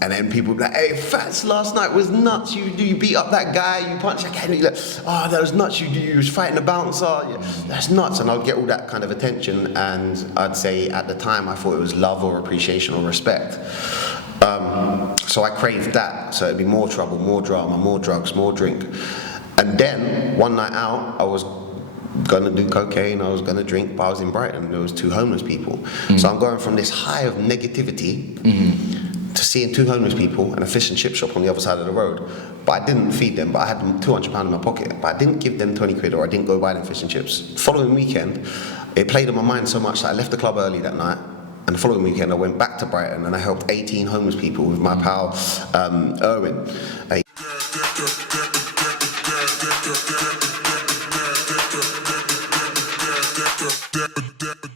And then people would be like, hey, Fatz, last night was nuts. You beat up that guy, you punched that guy, and you're like, oh, that was nuts. You was fighting the bouncer. Yeah, that's nuts. And I'd get all that kind of attention. And I'd say at the time, I thought it was love or appreciation or respect. So I craved that. So it'd be more trouble, more drama, more drugs, more drink. And then one night out, I was gonna do cocaine, I was gonna drink, but I was in Brighton and there was 2 homeless people. So I'm going from this high of negativity to seeing 2 homeless people and a fish and chip shop on the other side of the road. But I didn't feed them, but I had £200 in my pocket. But I didn't give them 20 quid or I didn't go buy them fish and chips. Following weekend, it played on my mind so much that I left the club early that night. And the following weekend, I went back to Brighton and I helped 18 homeless people with my pal, Erwin.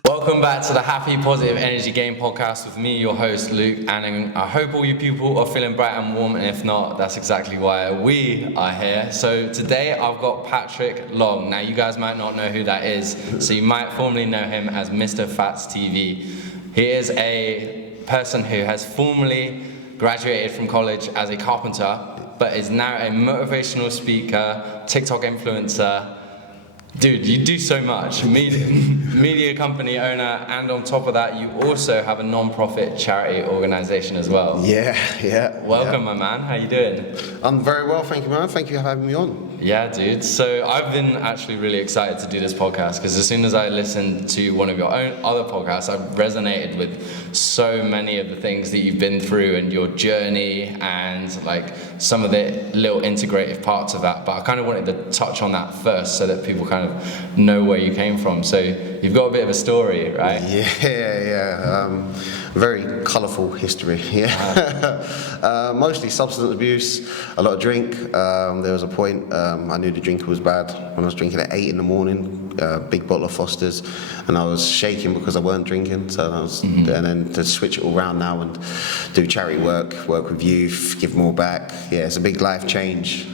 Welcome back to the Happy Positive Energy Game podcast with me, your host Luke, and I hope all you people are feeling bright and warm, and if not, that's exactly why we are here. So today I've got Patrick Long. Now you guys might not know who that is, so you might formerly know him as MrFatzTV. He is a person who has formerly graduated from college as a carpenter, but is now a motivational speaker, TikTok influencer. Dude, you do so much. Media company owner, and on top of that, you also have a non-profit charity organization as well. Yeah. Welcome, my man. How you doing? I'm very well, thank you, man. Thank you for having me on. Yeah, dude. So I've been actually really excited to do this podcast because as soon as I listened to one of your own other podcasts, I resonated with so many of the things that you've been through and your journey and like some of the little integrative parts of that. But I kind of wanted to touch on that first so that people kind of know where you came from. So you've got a bit of a story, right? Yeah. Very colourful history. Yeah. Mostly substance abuse, a lot of drink. There was a point I knew the drinking was bad when I was drinking at 8 in the morning, big bottle of Foster's, and I was shaking because I weren't drinking. So I was, and then to switch it all around now and do charity work with youth, give more back. Yeah, it's a big life change.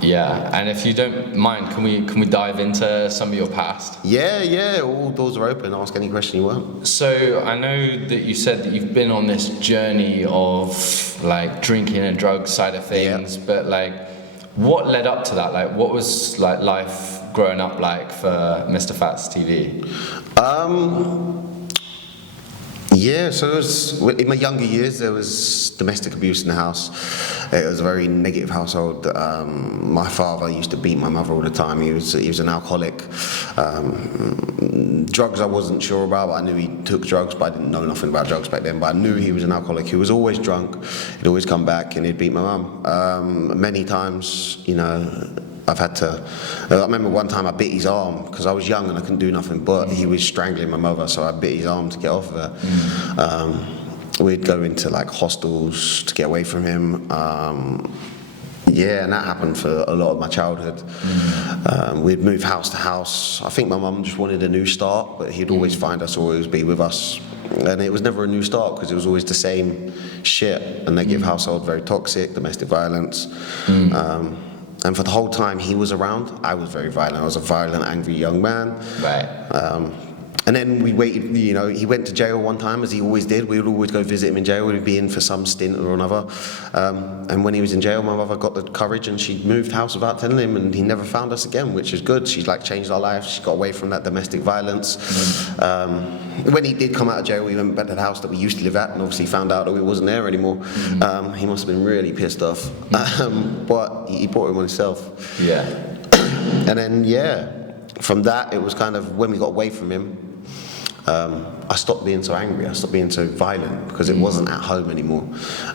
Yeah, and if you don't mind, can we dive into some of your past? Yeah, all doors are open. Ask any question you want. So I know that you said that you've been on this journey of like drinking and drugs side of things, but like what led up to that? Like what was like life growing up like for MrFatzTV? Yeah, so it was, in my younger years, there was domestic abuse in the house. It was a very negative household. My father used to beat my mother all the time. He was an alcoholic. Drugs I wasn't sure about, but I knew he took drugs, but I didn't know nothing about drugs back then. But I knew he was an alcoholic. He was always drunk. He'd always come back and he'd beat my mum. Many times, you know, I've had to, I remember one time I bit his arm because I was young and I couldn't do nothing, but he was strangling my mother, so I bit his arm to get off of her. We'd go into like hostels to get away from him. Yeah, and that happened for a lot of my childhood. We'd move house to house. I think my mum just wanted a new start, but he'd always find us, always be with us. And it was never a new start because it was always the same shit. A negative household, very toxic, domestic violence. And for the whole time he was around, I was very violent. I was a violent, angry young man. Right. And then we waited, you know, he went to jail one time, as he always did. We would always go visit him in jail. We'd be in for some stint or another. And when he was in jail, my mother got the courage and she moved house without telling him, and he never found us again, which is good. She's like changed our life. She got away from that domestic violence. When he did come out of jail, we went back to the house that we used to live at, and obviously found out that we wasn't there anymore. He must have been really pissed off. But he brought it on himself. Yeah. And then, from that, it was kind of when we got away from him, I stopped being so angry, I stopped being so violent because it wasn't at home anymore.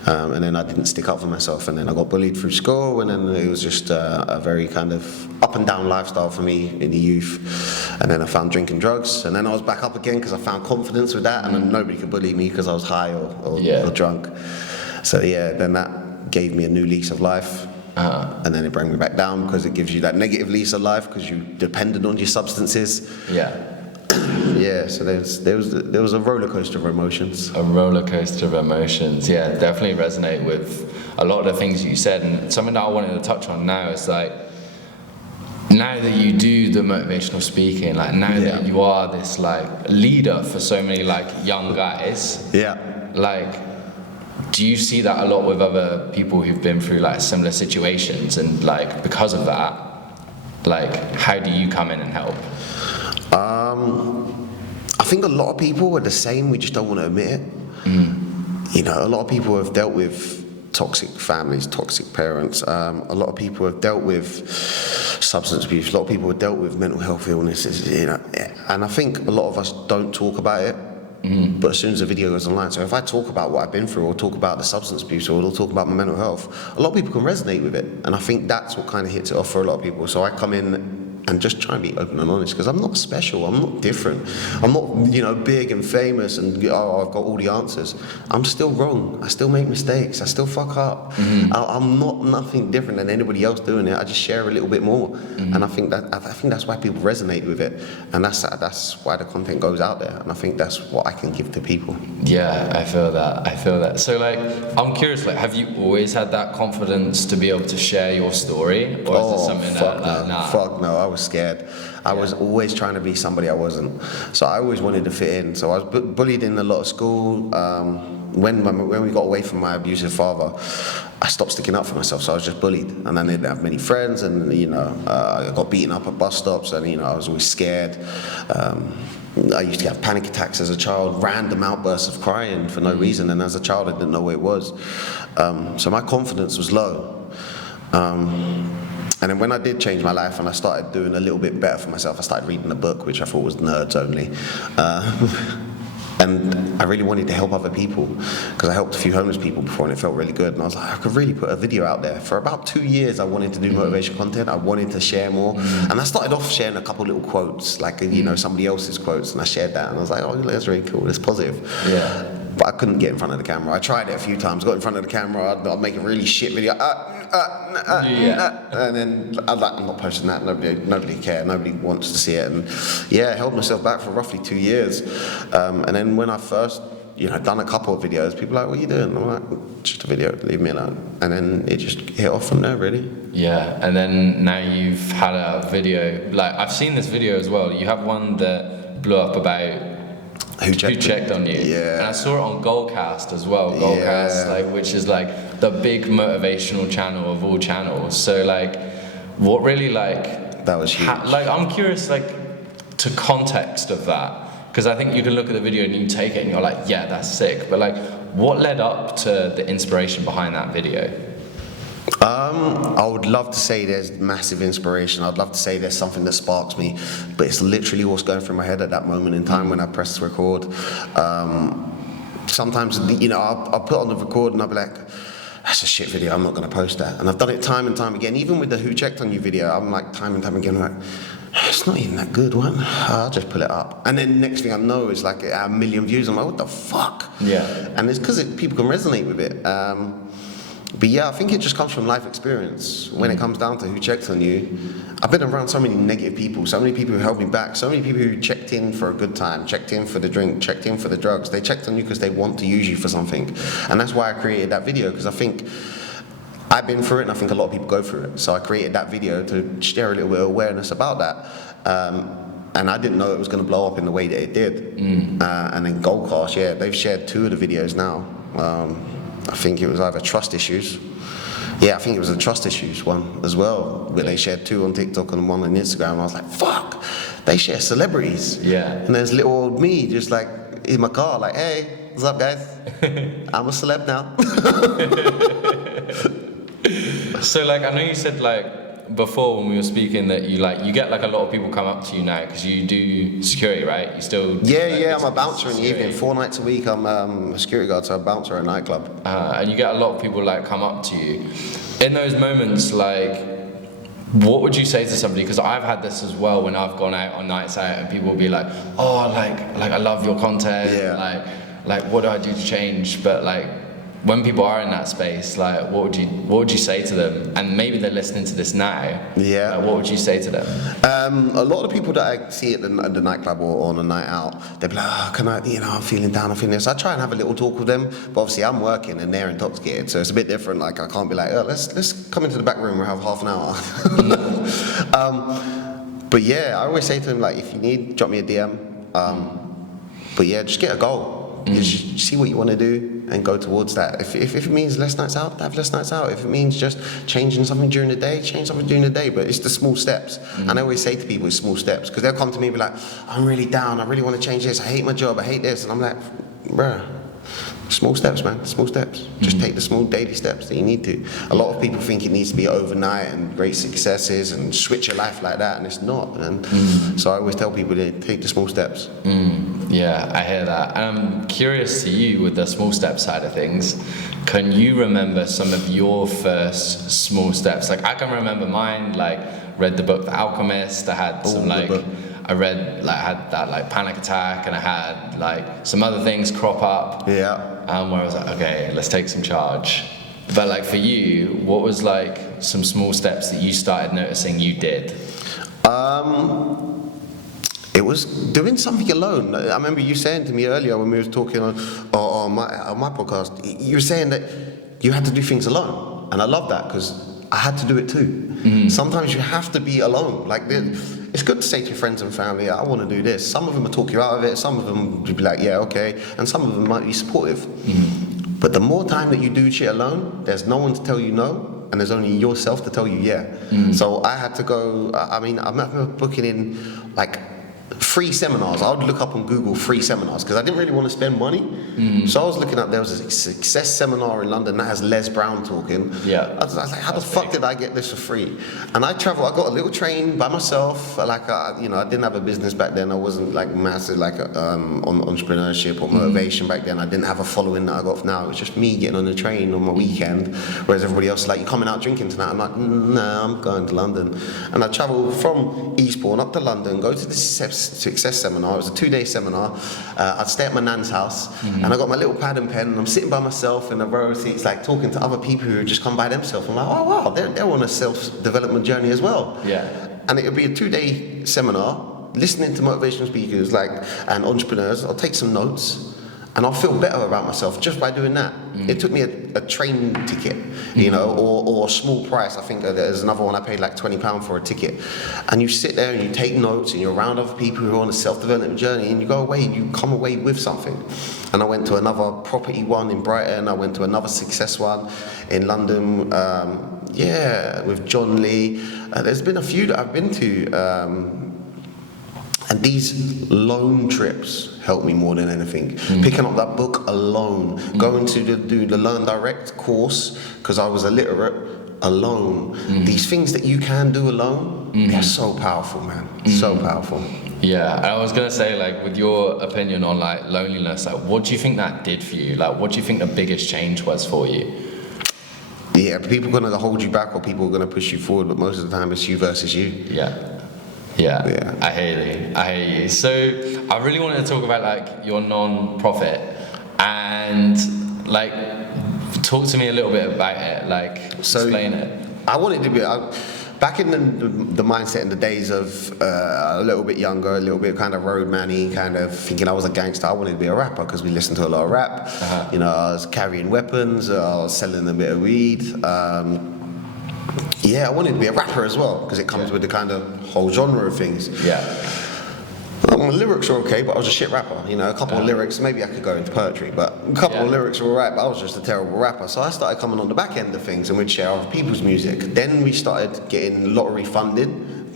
And then I didn't stick up for myself, and then I got bullied through school, and then it was just a very kind of up and down lifestyle for me in the youth. And then I found drinking drugs, and then I was back up again because I found confidence with that, and then nobody could bully me because I was high or drunk. So yeah, then that gave me a new lease of life. And then it brought me back down because it gives you that negative lease of life because you depended on your substances. Yeah, so there was a roller coaster of emotions. A roller coaster of emotions. Yeah, definitely resonate with a lot of the things you said, and something that I wanted to touch on now is like, now that you do the motivational speaking, like now that you are this like leader for so many like young guys. Yeah. Like, do you see that a lot with other people who've been through like similar situations, and like because of that, like how do you come in and help? I think a lot of people are the same, we just don't want to admit it. You know, a lot of people have dealt with toxic families, toxic parents. A lot of people have dealt with substance abuse. A lot of people have dealt with mental health illnesses, you know. And I think a lot of us don't talk about it. But as soon as the video goes online, so if I talk about what I've been through, or talk about the substance abuse, or talk about my mental health, a lot of people can resonate with it. And I think that's what kind of hits it off for a lot of people. So I come in and just try and be open and honest, because I'm not special, I'm not different. I'm not, you know, big and famous and I've got all the answers. I'm still wrong, I still make mistakes, I still fuck up. I'm not nothing different than anybody else doing it, I just share a little bit more. And I think that's why people resonate with it. And that's why the content goes out there. And I think that's what I can give to people. Yeah, I feel that. So like, I'm curious, like, have you always had that confidence to be able to share your story? Or is it something that, like, nah? Fuck no, I was scared. I was always trying to be somebody I wasn't. So I always wanted to fit in. So I was bullied in a lot of school. When we got away from my abusive father, I stopped sticking up for myself. So I was just bullied, and I didn't have many friends. And you know, I got beaten up at bus stops, and you know, I was always scared. I used to have panic attacks as a child, random outbursts of crying for no reason. And as a child, I didn't know what it was. So my confidence was low. And then when I did change my life and I started doing a little bit better for myself, I started reading a book, which I thought was nerds only. And I really wanted to help other people, because I helped a few homeless people before and it felt really good. And I was like, I could really put a video out there. For about 2 years, I wanted to do motivation content. I wanted to share more. And I started off sharing a couple little quotes, like, you know, somebody else's quotes. And I shared that and I was like, oh, that's really cool, that's positive. Yeah. But I couldn't get in front of the camera. I tried it a few times, got in front of the camera, I'd make a really shit video. And then I'm like, I'm not posting that, nobody cares, nobody wants to see it. And yeah, I held myself back for roughly 2 years. And then when I first, you know, done a couple of videos, people were like, what are you doing? I'm like, just a video, leave me alone. And then it just hit off from there, really. Yeah, and then now you've had a video, like, I've seen this video as well. You have one that blew up about who checked on you. Yeah. And I saw it on Goalcast as well. Goalcast, like, which is like the big motivational channel of all channels. So like, what really like that was huge. Like, I'm curious, like, to context of that, because I think you can look at the video and you take it and you're like, yeah, that's sick. But like, what led up to the inspiration behind that video? I would love to say there's massive inspiration. I'd love to say there's something that sparks me, but it's literally what's going through my head at that moment in time when I press record. Sometimes, you know, I'll put on the record and I'll be like, that's a shit video, I'm not going to post that. And I've done it time and time again. Even with the Who Checked On You video, I'm like, time and time again, like, it's not even that good, one. I'll just pull it up. And then next thing I know, it's like 1 million views. I'm like, what the fuck? Yeah. And it's because people can resonate with it. But yeah, I think it just comes from life experience. When it comes down to who checks on you, I've been around so many negative people, so many people who held me back, so many people who checked in for a good time, checked in for the drink, checked in for the drugs. They checked on you because they want to use you for something. And that's why I created that video, because I think I've been through it and I think a lot of people go through it. So I created that video to share a little bit of awareness about that. And I didn't know it was going to blow up in the way that it did. And then Goalcast, yeah, they've shared 2 of the videos now. I think it was either trust issues. Yeah, I think it was a trust issues one as well, where they shared 2 on TikTok and 1 on Instagram. And I was like, fuck, they share celebrities. Yeah. And there's little old me just like in my car, like, hey, what's up, guys? I'm a celeb now. So like, I know you said like before when we were speaking that you get like a lot of people come up to you now because you do security, right? You still I'm a bouncer in the evening. 4 nights a week I'm a security guard, so I'm a bouncer at a nightclub. And you get a lot of people like come up to you in those moments. Like, what would you say to somebody? Because I've had this as well when I've gone out on nights out and people will be like, oh, like I love your content. Yeah. Like what do I do to change? But like, when people are in that space, like, what would you say to them? And maybe they're listening to this now. Yeah. Like, what would you say to them? A lot of people that I see at the nightclub or on a night out, they'll be like, oh, can I, I'm feeling down, I'm feeling this. I try and have a little talk with them, but obviously I'm working and they're intoxicated, so it's a bit different. Like, I can't be like, oh, let's come into the back room and have half an hour. But yeah, I always say to them, like, if you need, drop me a DM. But yeah, just get a goal. You just see what you want to do and go towards that. If it means less nights out, have less nights out. If it means just changing something during the day, change something during the day. But it's the small steps. And I always say to people, it's small steps. Because they'll come to me and be like, I'm really down. I really want to change this. I hate my job. I hate this. And I'm like, bruh, small steps, man. Small steps. Just take the small daily steps that you need to. A lot of people think it needs to be overnight and great successes and switch your life like that. And it's not. And so I always tell people to take the small steps. Yeah, I hear that. And I'm curious to you with the small step side of things. Can you remember some of your first small steps? Like I can remember mine, like read the book The Alchemist. I had some I had that like panic attack, and I had like some other things crop up. Yeah. Where I was like, okay, let's take some charge. But like for you, what was like some small steps that you started noticing you did? It was doing something alone. I remember you saying to me earlier when we were talking on my podcast, you were saying that you had to do things alone. And I love that because I had to do it too. Sometimes you have to be alone. Like it's good to say to your friends and family, I want to do this. Some of them will talk you out of it. Some of them will be like, yeah, okay. And some of them might be supportive. But the more time that you do shit alone, there's no one to tell you no. And there's only yourself to tell you yeah. So I had to go, I remember booking in like free seminars. I would look up on Google free seminars because I didn't really want to spend money. So I was looking up, there was a success seminar in London that has Les Brown talking. Yeah. I was like, how the fuck did I get this for free? And I got a little train by myself. Like, I didn't have a business back then. I wasn't like massive like on entrepreneurship or motivation back then. I didn't have a following that I got now. It was just me getting on the train on my weekend, whereas everybody else like, you coming out drinking tonight? I'm like, no, I'm going to London. And I travelled from Eastbourne up to London, go to the success seminar. It was a 2-day seminar. I'd stay at my nan's house, and I got my little pad and pen, and I'm sitting by myself in the row seats, like talking to other people who had just come by themselves. I'm like, oh wow, they're on a self-development journey as well. Yeah. And it would be a 2-day seminar, listening to motivational speakers and entrepreneurs. I'll take some notes, and I'll feel better about myself just by doing that. It took me a train ticket, or a small price. I think there's another one I paid like £20 for a ticket. And you sit there and you take notes, and you're around other people who are on a self-development journey, and you go away and you come away with something. And I went to another property one in Brighton. I went to another success one in London. With John Lee. There's been a few that I've been to. And these lone trips helped me more than anything. Picking up that book alone, going to do the Learn Direct course, because I was illiterate, alone. These things that you can do alone, they're so powerful, man. So powerful. Yeah, and I was gonna say, like, with your opinion on like loneliness, like, what do you think that did for you? Like, what do you think the biggest change was for you? Yeah, people are gonna hold you back, or people are gonna push you forward, but most of the time it's you versus you. Yeah, I hear you. So I really wanted to talk about like your non-profit and like talk to me a little bit about it, like explain it. I wanted to be back in the mindset in the days of a little bit younger, a little bit kind of roadman-y, kind of thinking I was a gangster. I wanted to be a rapper because we listened to a lot of rap. I was carrying weapons, I was selling a bit of weed. I wanted to be a rapper as well because it comes with the kind of whole genre of things. My lyrics were okay, but I was a shit rapper. A couple of lyrics, maybe I could go into poetry, but a couple of lyrics were right, but I was just a terrible rapper. So I started coming on the back end of things, and we'd share other people's music. Then we started getting lottery funded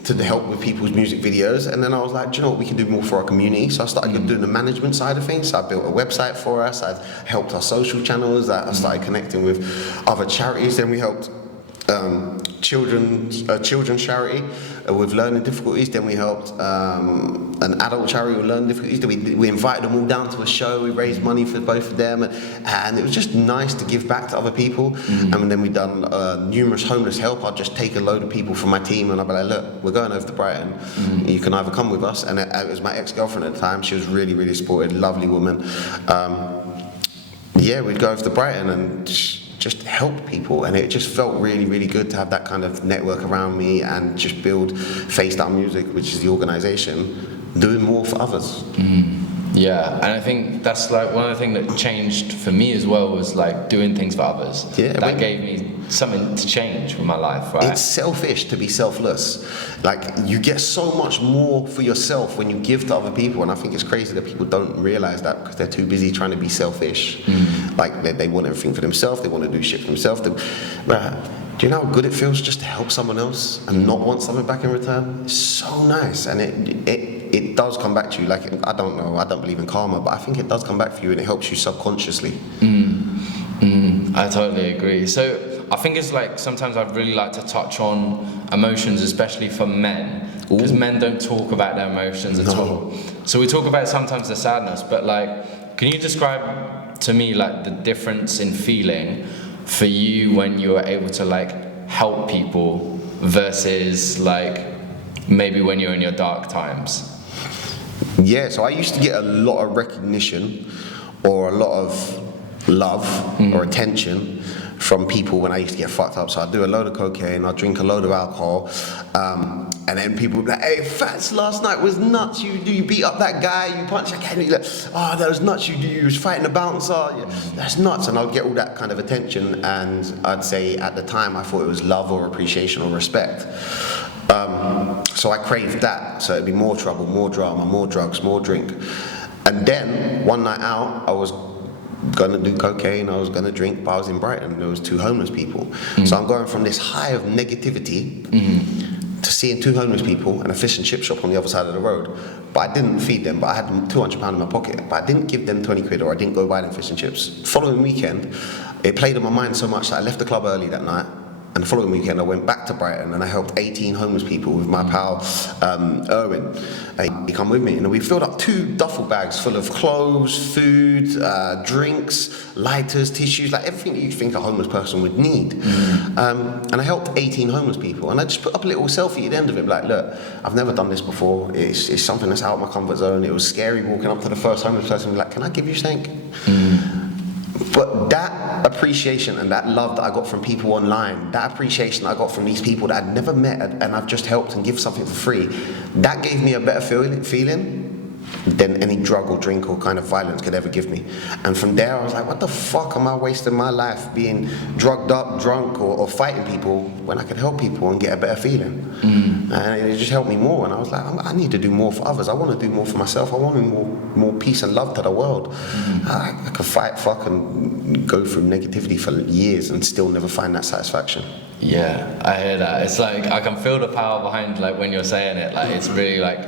to help with people's music videos, and then I was like, do you know what, we can do more for our community. So I started doing the management side of things. So I built a website for us, I helped our social channels, I started connecting with other charities. Then we helped children's charity with learning difficulties. Then we helped an adult charity with learning difficulties. Then we invited them all down to a show. We raised money for both of them, and it was just nice to give back to other people. And then we done numerous homeless help. I'd just take a load of people from my team, and I'd be like, look, we're going over to Brighton. You can either come with us. And it was my ex-girlfriend at the time. She was really, really supportive, lovely woman. We'd go over to Brighton and just help people, and it just felt really, really good to have that kind of network around me and just build Face Down Music, which is the organisation, doing more for others. Yeah, and I think that's like one of the things that changed for me as well was like doing things for others. Yeah, that gave me something to change with my life, right? It's selfish to be selfless. Like, you get so much more for yourself when you give to other people, and I think it's crazy that people don't realize that because they're too busy trying to be selfish. Like, they want everything for themselves, they want to do shit for themselves. Do you know how good it feels just to help someone else and not want something back in return? It's so nice, and it does come back to you. Like, I don't know, I don't believe in karma, but I think it does come back for you, and it helps you subconsciously. I totally agree. So I think it's like sometimes I'd really like to touch on emotions, especially for men, because men don't talk about their emotions at all. So we talk about sometimes the sadness, but like, can you describe to me like the difference in feeling for you when you are able to like help people versus like maybe when you're in your dark times? Yeah, so I used to get a lot of recognition or a lot of love or attention from people when I used to get fucked up. So I'd do a load of cocaine, I'd drink a load of alcohol, and then people would be like, hey, Fatz, last night was nuts. You beat up that guy, you punched that guy, and you're like, oh, that was nuts. You was fighting a bouncer. Yeah, that's nuts. And I'd get all that kind of attention, and I'd say at the time I thought it was love or appreciation or respect. So I craved that. So it'd be more trouble, more drama, more drugs, more drink. And then one night out, I was gonna do cocaine, I was gonna drink, but I was in Brighton, there was 2 homeless people. So I'm going from this high of negativity to seeing 2 homeless people and a fish and chip shop on the other side of the road. But I didn't feed them, but I had £200 in my pocket, but I didn't give them 20 quid or I didn't go buy them fish and chips. Following weekend, it played in my mind so much that I left the club early that night. And the following weekend, I went back to Brighton and I helped 18 homeless people with my pal, Erwin. He come with me, and we filled up 2 duffel bags full of clothes, food, drinks, lighters, tissues, like everything that you think a homeless person would need. And I helped 18 homeless people, and I just put up a little selfie at the end of it, like, look, I've never done this before. It's something that's out of my comfort zone. It was scary walking up to the first homeless person and be like, can I give you something? But that appreciation and that love that I got from people online, that appreciation I got from these people that I'd never met and I've just helped and give something for free, that gave me a better feeling than any drug or drink or kind of violence could ever give me. And from there I was like, what the fuck am I wasting my life being drugged up, drunk or fighting people when I could help people and get a better feeling? And it just helped me more, and I was like, I need to do more for others. I want to do more for myself. I want more peace and love to the world. I could fight, fuck, and go through negativity for years and still never find that satisfaction. Yeah, I hear that. It's like, I can feel the power behind like when you're saying it. Like, it's really like,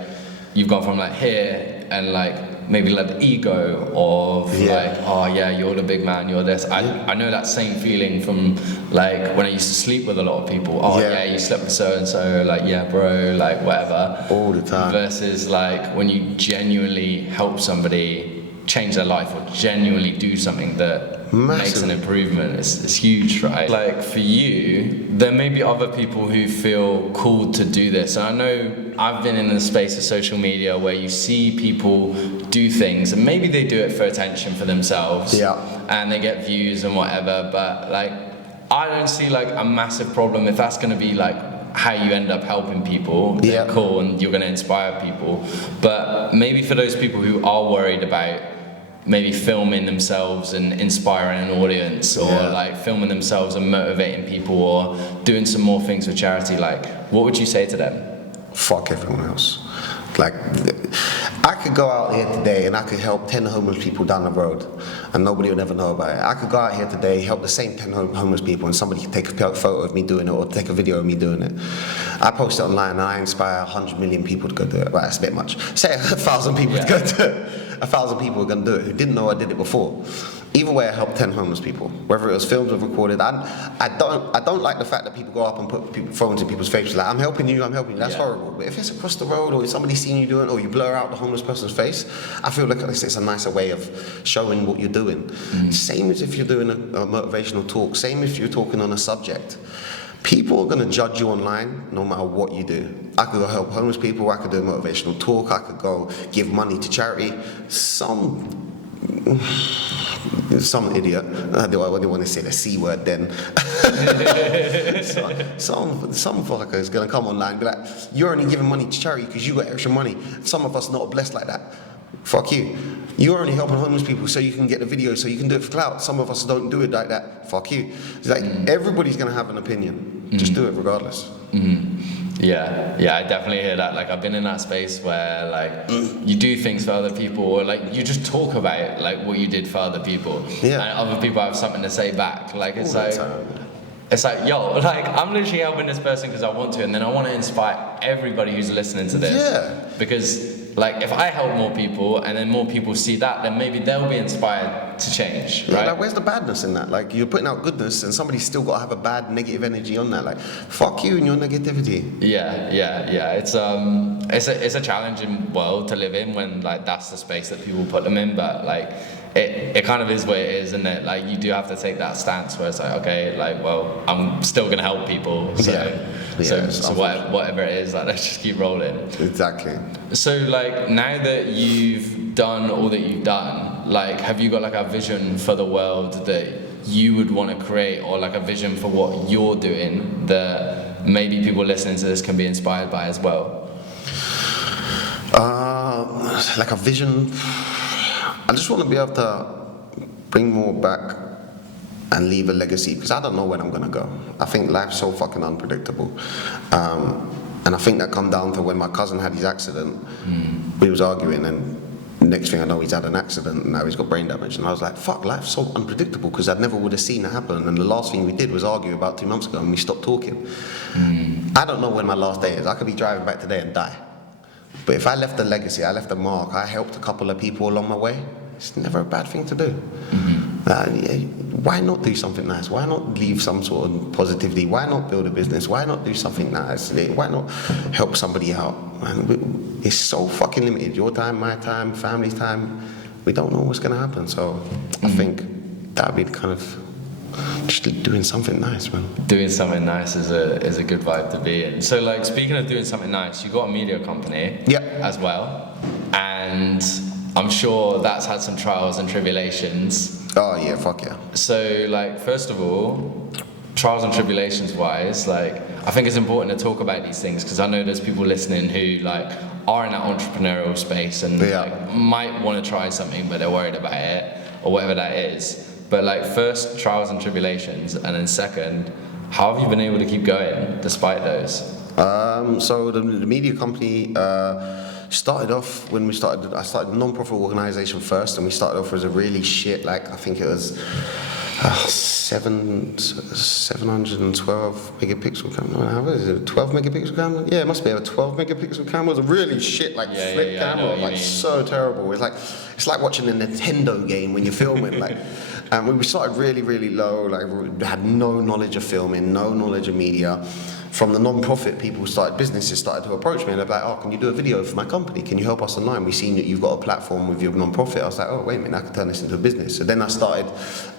you've gone from like here and like maybe like the ego of like, oh yeah, you're the big man, you're this. I know that same feeling from like when I used to sleep with a lot of people. Oh yeah, you slept with so and so, like yeah bro, like whatever. All the time. Versus like when you genuinely help somebody change their life or genuinely do something that makes an improvement, it's huge, right? Like for you, there may be other people who feel called to do this. And I know I've been in the space of social media where you see people do things and maybe they do it for attention for themselves and they get views and whatever, but like I don't see like a massive problem if that's going to be like how you end up helping people. Cool, and you're going to inspire people. But maybe for those people who are worried about maybe filming themselves and inspiring an audience, or like filming themselves and motivating people, or doing some more things for charity, like what would you say to them? Fuck everyone else. Like, I could go out here today and I could help 10 homeless people down the road and nobody would ever know about it. I could go out here today, help the same 10 homeless people, and somebody could take a photo of me doing it or take a video of me doing it. I post it online and I inspire 100 million people to go do it. Well, that's a bit much. Say 1,000 people to go do it. 1,000 people are going to do it who didn't know I did it before. Either way, I helped 10 homeless people, whether it was filmed or recorded. I don't like the fact that people go up and put phones in people's faces like, I'm helping you. That's horrible. But if it's across the road or somebody's seen you doing it, or you blur out the homeless person's face, I feel like it's a nicer way of showing what you're doing. Same as if you're doing a motivational talk, same if you're talking on a subject. People are going to judge you online no matter what you do. I could go help homeless people, I could do a motivational talk, I could go give money to charity. Some idiot, I didn't want to say the C word then. some fucker is going to come online and be like, you're only giving money to charity because you got extra money. Some of us not blessed like that. Fuck you. You're only helping homeless people so you can get the video, so you can do it for clout. Some of us don't do it like that. Fuck you. It's like everybody's gonna have an opinion. Just do it regardless. Yeah, I definitely hear that. Like, I've been in that space where, like, you do things for other people, or like you just talk about it, like what you did for other people, and other people have something to say back. Like, it's like, yo, like, I'm literally helping this person because I want to, and then I want to inspire everybody who's listening to this. Yeah. Because, like, if I help more people and then more people see that, then maybe they'll be inspired to change, right? Like, where's the badness in that? Like, you're putting out goodness and somebody's still got to have a bad negative energy on that. Like, fuck you and your negativity. Yeah. It's a challenging world to live in when, like, that's the space that people put them in, but, like, it kind of is what it is, isn't it? Like, you do have to take that stance where it's like, okay, like, well, I'm still gonna help people, so whatever it is, like, let's just keep rolling. Exactly. So, like, now that you've done all that you've done, like, have you got like a vision for the world that you would want to create, or like a vision for what you're doing that maybe people listening to this can be inspired by as well? Like a vision. I just want to be able to bring more back and leave a legacy, because I don't know when I'm gonna go. I think life's so fucking unpredictable, and I think that come down to when my cousin had his accident. We was arguing, and next thing I know, he's had an accident and now he's got brain damage. And I was like, fuck, life's so unpredictable, because I never would have seen it happen. And the last thing we did was argue about 2 months ago, and we stopped talking. I don't know when my last day is. I could be driving back today and die. But if I left a legacy, I left a mark, I helped a couple of people along my way, it's never a bad thing to do. Why not do something nice? Why not leave some sort of positivity? Why not build a business? Why not do something nice? Why not help somebody out? Man, it's so fucking limited. Your time, my time, family's time. We don't know what's going to happen. So I think that'd be the kind of just doing something nice, man. Doing something nice is a good vibe to be in. So, like, speaking of doing something nice, you got a media company as well, and I'm sure that's had some trials and tribulations. Oh yeah, fuck yeah. So, like, first of all, trials and tribulations wise, like, I think it's important to talk about these things, because I know there's people listening who, like, are in that entrepreneurial space and like, might want to try something but they're worried about it or whatever that is. But, like, first, trials and tribulations, and then second, how have you been able to keep going despite those? So the media company started off when I started a non-profit organisation first, and we started off as a really shit, like, I think it was 712 megapixel camera. How is it? 12 megapixel camera? Yeah, it must be a 12 megapixel camera. It was a really shit, like, flip camera, like, so terrible. It's like watching a Nintendo game when you're filming, like. And we started really, really low, like, we had no knowledge of filming, no knowledge of media. From the non-profit, businesses started to approach me, and they're like, oh, can you do a video for my company? Can you help us online? We've seen that you've got a platform with your non-profit. I was like, oh, wait a minute, I can turn this into a business. So then I started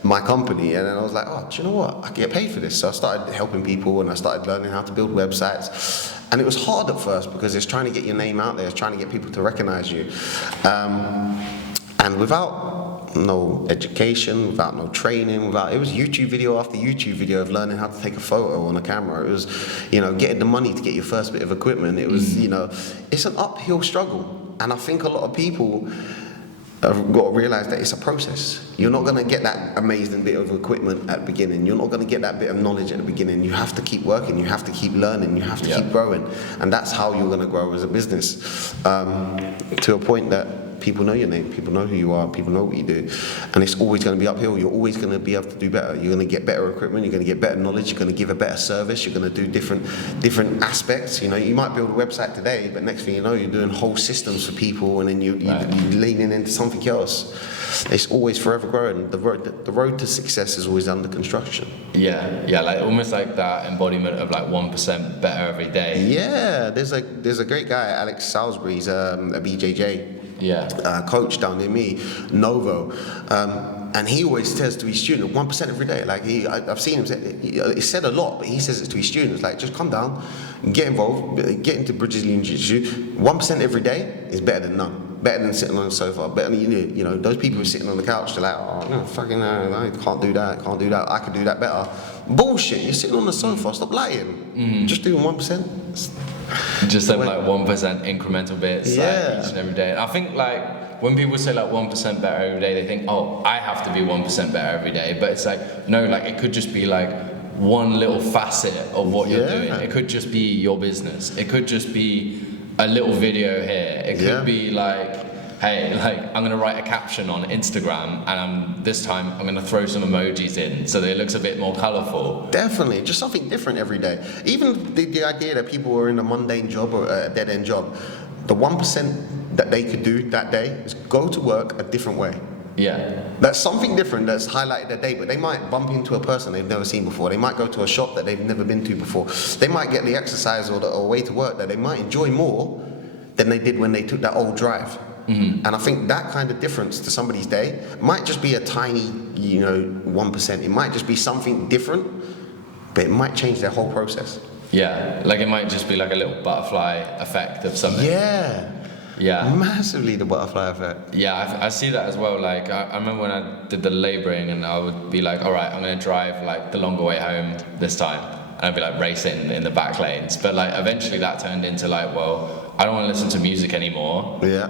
my company, and then I was like, oh, do you know what? I can get paid for this. So I started helping people, and I started learning how to build websites. And it was hard at first, because it's trying to get your name out there, it's trying to get people to recognize you. And without no education, without no training, it was YouTube video after YouTube video of learning how to take a photo on a camera. It was, getting the money to get your first bit of equipment. It was, it's an uphill struggle. And I think a lot of people have got to realize that it's a process. You're not going to get that amazing bit of equipment at the beginning. You're not going to get that bit of knowledge at the beginning. You have to keep working. You have to keep learning. You have to keep growing. And that's how you're going to grow as a business, to a point that people know your name, people know who you are, people know what you do, and it's always going to be uphill. You're always going to be able to do better. You're going to get better equipment, you're going to get better knowledge, you're going to give a better service, you're going to do different aspects. You might build a website today, but next thing you know, you're doing whole systems for people, and then you're leaning into something else. It's always forever growing. The road to success is always under construction. Yeah, like almost like that embodiment of like 1% better every day. Yeah, there's a great guy, Alex Salisbury, he's a BJJ coach down near me, Novo, and he always says to his students, 1% every day. Like, I've seen him say, it's said a lot, but he says it to his students, like, just come down, get involved, get into Brazilian Jiu-Jitsu. 1% every day is better than none. Better than sitting on the sofa. Better than, those people who are sitting on the couch, they're like, oh, no, fucking no, I can't do that, I can do that better. Bullshit, you're sitting on the sofa, stop lying. Just doing 1%. Just like 1% incremental bits, like, each and every day. I think, like, when people say like 1% better every day, they think, oh, I have to be 1% better every day. But it's like, no, like it could just be like one little facet of what you're doing. It could just be your business. It could just be a little video here. It could be like, hey, like I'm gonna write a caption on Instagram, and this time I'm gonna throw some emojis in so that it looks a bit more colourful. Definitely, just something different every day. Even the idea that people are in a mundane job or a dead-end job, the 1% that they could do that day is go to work a different way. Yeah. That's something different that's highlighted their day, but they might bump into a person they've never seen before. They might go to a shop that they've never been to before. They might get the exercise or the way to work that they might enjoy more than they did when they took that old drive. And I think that kind of difference to somebody's day might just be a tiny, 1%. It might just be something different, but it might change their whole process. Yeah, like it might just be like a little butterfly effect of something. Yeah. Massively the butterfly effect. Yeah, I see that as well. Like I remember when I did the labouring, and I would be like, all right, I'm gonna drive like the longer way home this time, and I'd be like racing in the back lanes. But like eventually that turned into like, well, I don't want to listen to music anymore. Yeah.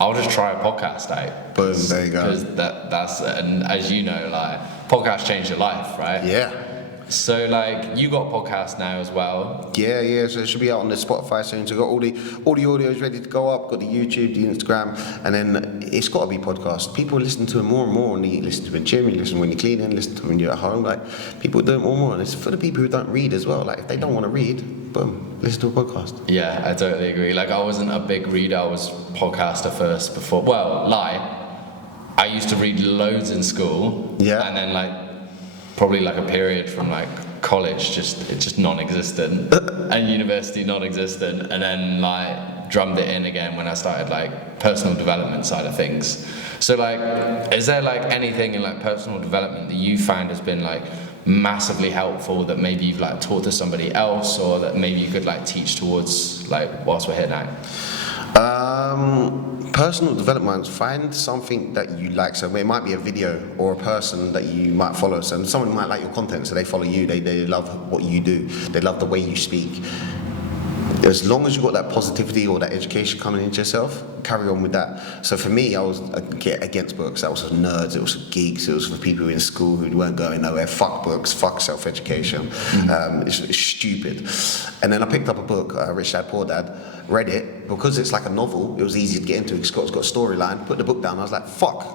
I'll just try a podcast out. Boom, there you go. Because that's, and as you know, like podcasts change your life, right? Yeah. So like you got a podcast now as well. Yeah. So it should be out on the Spotify soon. So got all the audios ready to go up. Got the YouTube, the Instagram, and then it's got to be podcast. People listen to it more and more, and you listen to it in the gym, you listen when you're cleaning, listen to it when you're at home. Like people do it more and more, and it's for the people who don't read as well. Like if they don't want to read, boom, listen to a podcast. Yeah, I totally agree. Like I wasn't a big reader. I was podcaster first before. Well, I used to read loads in school. Yeah. And then like probably like a period from like college, it's just non-existent, and university non-existent, and then like drummed it in again when I started like personal development side of things. So like, is there like anything in like personal development that you found has been like massively helpful that maybe you've like taught to somebody else, or that maybe you could like teach towards like whilst we're here now? Personal development, find something that you like. So it might be a video or a person that you might follow. So someone might like your content, so they follow you. They love what you do. They love the way you speak. As long as you've got that positivity or that education coming into yourself, carry on with that. So for me, I was against books. That was for nerds, it was for geeks, it was for people in school who weren't going nowhere. Fuck books, fuck self-education. It's stupid. And then I picked up a book, Rich Dad, Poor Dad, read it. Because it's like a novel, it was easy to get into. It's got a storyline. Put the book down, I was like, fuck,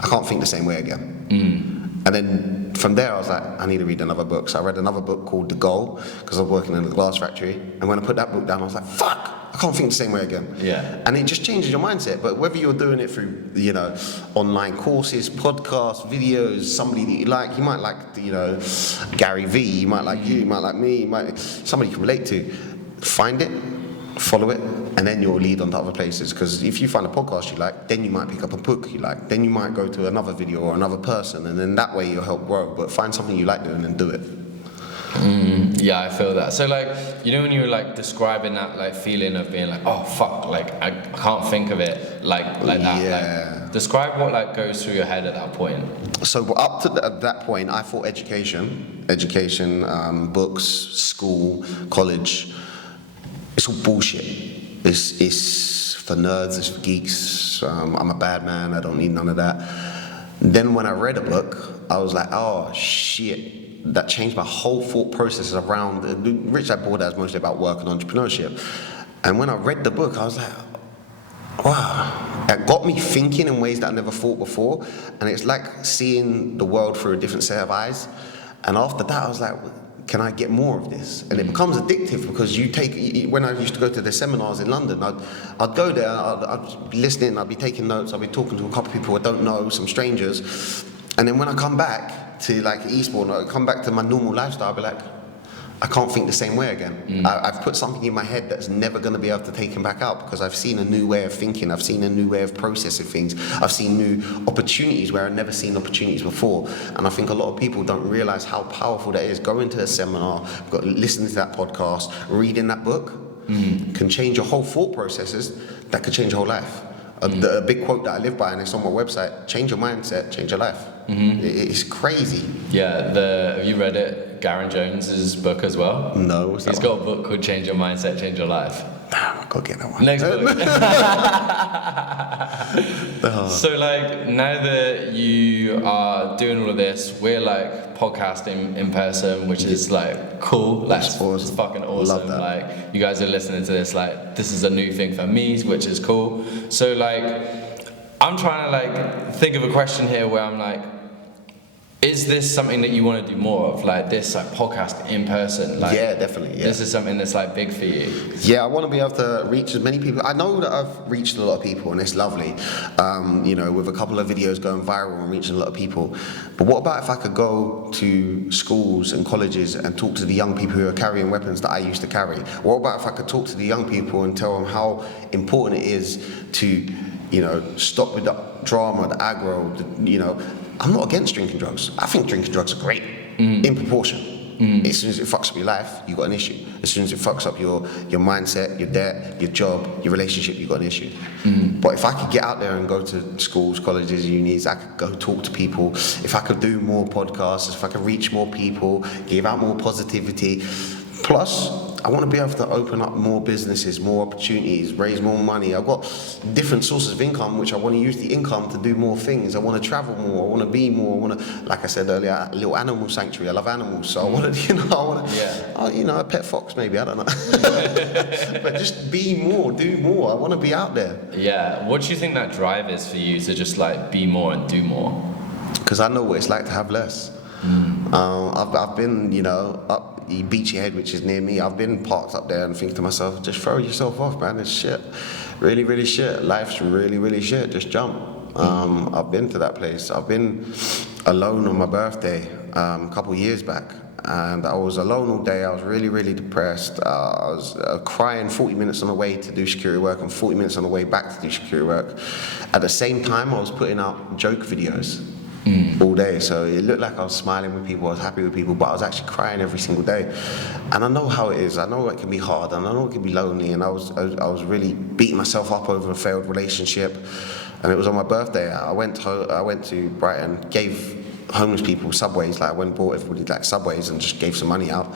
I can't think the same way again. And then from there I was like, I need to read another book. So I read another book called The Goal, because I was working in a glass factory. And when I put that book down, I was like, fuck, I can't think the same way again. Yeah. And it just changes your mindset. But whether you're doing it through, online courses, podcasts, videos, somebody that you might like, Gary V, you might like you might like me, somebody you can relate to. Find it, follow it, and then you'll lead on to other places. Because if you find a podcast you like, then you might pick up a book you like, then you might go to another video or another person, and then that way you'll help grow. But find something you like doing and do it. Yeah, I feel that. So like, when you were like describing that like feeling of being like, oh fuck, like I can't think of it like that. Yeah. Like, describe what like goes through your head at that point. So up to that point, I thought education, books, school, college, it's all bullshit. It's for nerds, it's for geeks. I'm a bad man, I don't need none of that. Then when I read a book, I was like, oh shit. That changed my whole thought process around. Rich Dad Poor Dad is mostly about work and entrepreneurship. And when I read the book, I was like, wow. It got me thinking in ways that I never thought before. And it's like seeing the world through a different set of eyes. And after that, I was like, can I get more of this? And it becomes addictive because when I used to go to the seminars in London, I'd go there, I'd be listening, I'd be taking notes, I'd be talking to a couple of people I don't know, some strangers. And then when I come back to like Eastbourne, I come back to my normal lifestyle, I'll be like, I can't think the same way again. I've put something in my head that's never going to be able to take him back out, because I've seen a new way of thinking, I've seen a new way of processing things, I've seen new opportunities where I've never seen opportunities before. And I think a lot of people don't realize how powerful that is. Going to a seminar, listening to that podcast, reading that book, can change your whole thought processes, that could change your whole life. A big quote that I live by, and it's on my website: change your mindset, change your life. It's crazy. Yeah, have you read it? Garen Jones's book as well? No. He's got a book called Change Your Mindset, Change Your Life. Damn, I gotta get that one. Next book. So like now that you are doing all of this, we're like podcasting in person, which is like cool. Like it's fucking awesome. Like you guys are listening to this, like this is a new thing for me, which is cool. So like I'm trying to like think of a question here where I'm like, is this something that you want to do more of, like this, like podcast in person? Like, yeah, definitely. Yeah. This is something that's like big for you. Yeah, I want to be able to reach as many people. I know that I've reached a lot of people, and it's lovely. You know, with a couple of videos going viral and reaching a lot of people. But what about if I could go to schools and colleges and talk to the young people who are carrying weapons that I used to carry? What about if I could talk to the young people and tell them how important it is to, you know, stop with the drama, the aggro, you know. I'm not against drinking drugs. I think drinking drugs are great, in proportion. As soon as it fucks up your life, you've got an issue. As soon as it fucks up your mindset, your debt, your job, your relationship, you've got an issue. But if I could get out there and go to schools, colleges, unis, I could go talk to people. If I could do more podcasts, if I could reach more people, give out more positivity. Plus, I want to be able to open up more businesses, more opportunities, raise more money. I've got different sources of income, which I want to use the income to do more things. I want to travel more. I want to be more. I want to, like I said earlier, a little animal sanctuary. I love animals, so I want to, you know, a pet fox maybe. I don't know. But just be more, do more. I want to be out there. Yeah. What do you think that drive is for you to just like be more and do more? Because I know what it's like to have less. I've been, you know, up Beachy Head, which is near me. I've been parked up there and thinking to myself, just throw yourself off, man. It's shit. Really, really shit. Life's really, really shit. Just jump. I've been to that place. I've been alone on my birthday a couple years back. And I was alone all day. I was really, really depressed. I was crying 40 minutes on the way to do security work and 40 minutes on the way back to do security work. At the same time, I was putting out joke videos. All day, so it looked like I was smiling with people, I was happy with people, but I was actually crying every single day. And I know how it is. I know it can be hard, and I know it can be lonely. And I was really beating myself up over a failed relationship. And it was on my birthday. I went to Brighton, gave homeless people subways. Like I went and bought everybody like subways and just gave some money out.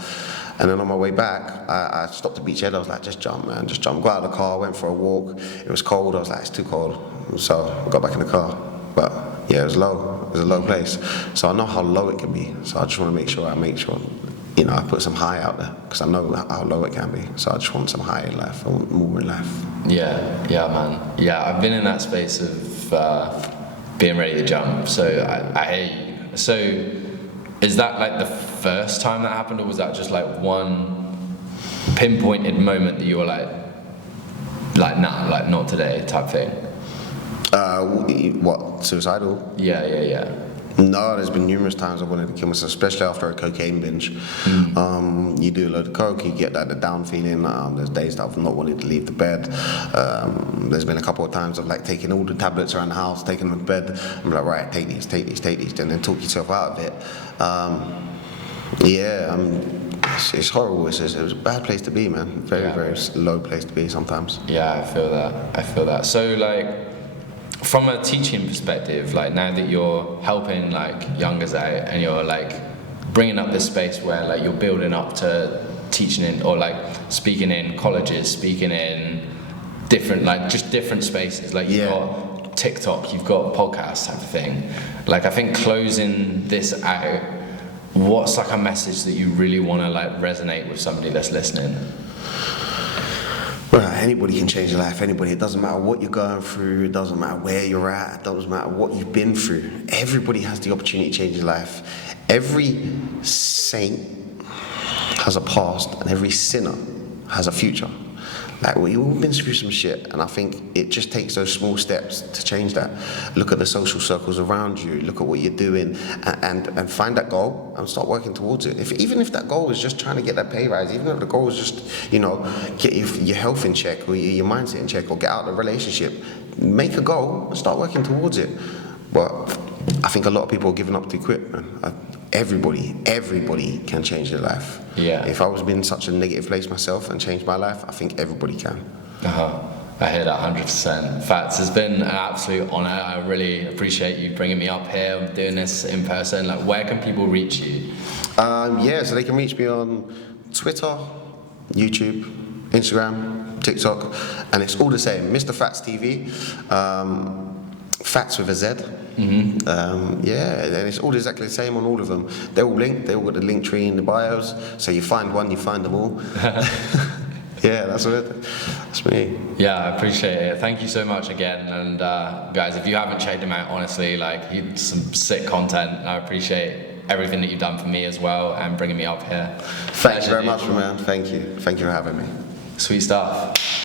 And then on my way back, I stopped at Beach Head. I was like, just jump, man, just jump. Got out of the car, went for a walk. It was cold. I was like, it's too cold. So I got back in the car. But yeah, it was low. It was a low place. So I know how low it can be. So I just want to make sure, you know, I put some high out there because I know how low it can be. So I just want some high in life. I want more in life. Yeah, man. Yeah, I've been in that space of being ready to jump. So I hear you. So is that like the first time that happened, or was that just like one pinpointed moment that you were like nah, like not today type thing? What, suicidal? Yeah. No, there's been numerous times I wanted to kill myself, especially after a cocaine binge. You do a load of coke, you get that down feeling. There's days that I've not wanted to leave the bed. There's been a couple of times of like taking all the tablets around the house, taking them to bed. I'm like, right, take these, and then talk yourself out of it. It's horrible. It was a bad place to be, man. Very, very low place to be sometimes. Yeah, I feel that. So like, from a teaching perspective, like now that you're helping like youngers out and you're like bringing up this space where like you're building up to teaching in or like speaking in colleges, speaking in different spaces, like you've got TikTok, you've got podcasts type of thing. Like I think closing this out, what's like a message that you really want to like resonate with somebody that's listening? Well, anybody can change your life, anybody. It doesn't matter what you're going through, it doesn't matter where you're at, it doesn't matter what you've been through. Everybody has the opportunity to change his life. Every saint has a past and every sinner has a future. Like, we've all been through some shit, and I think it just takes those small steps to change that. Look at the social circles around you, look at what you're doing, and find that goal and start working towards it. Even if that goal is just trying to get that pay rise, even if the goal is just, you know, get your health in check or your mindset in check or get out of the relationship, make a goal and start working towards it. But I think a lot of people are giving up too quick, man. Everybody can change their life. Yeah. If I was in such a negative place myself and changed my life, I think everybody can. I hear that 100%. Fatz, it's been an absolute honour. I really appreciate you bringing me up here and doing this in person. Like, where can people reach you? So they can reach me on Twitter, YouTube, Instagram, TikTok, and it's all the same. MrFatzTV, Fatz with a Z. Yeah, and it's all exactly the same on all of them. They're all linked. They all got the link tree in the bios. So you find one, you find them all. Yeah, that's it. That's me. Yeah, I appreciate it. Thank you so much again. And guys, if you haven't checked him out, honestly, like, he's some sick content. I appreciate everything that you've done for me as well and bringing me up here. Thank you very much, man. Thank you. Thank you for having me. Sweet stuff.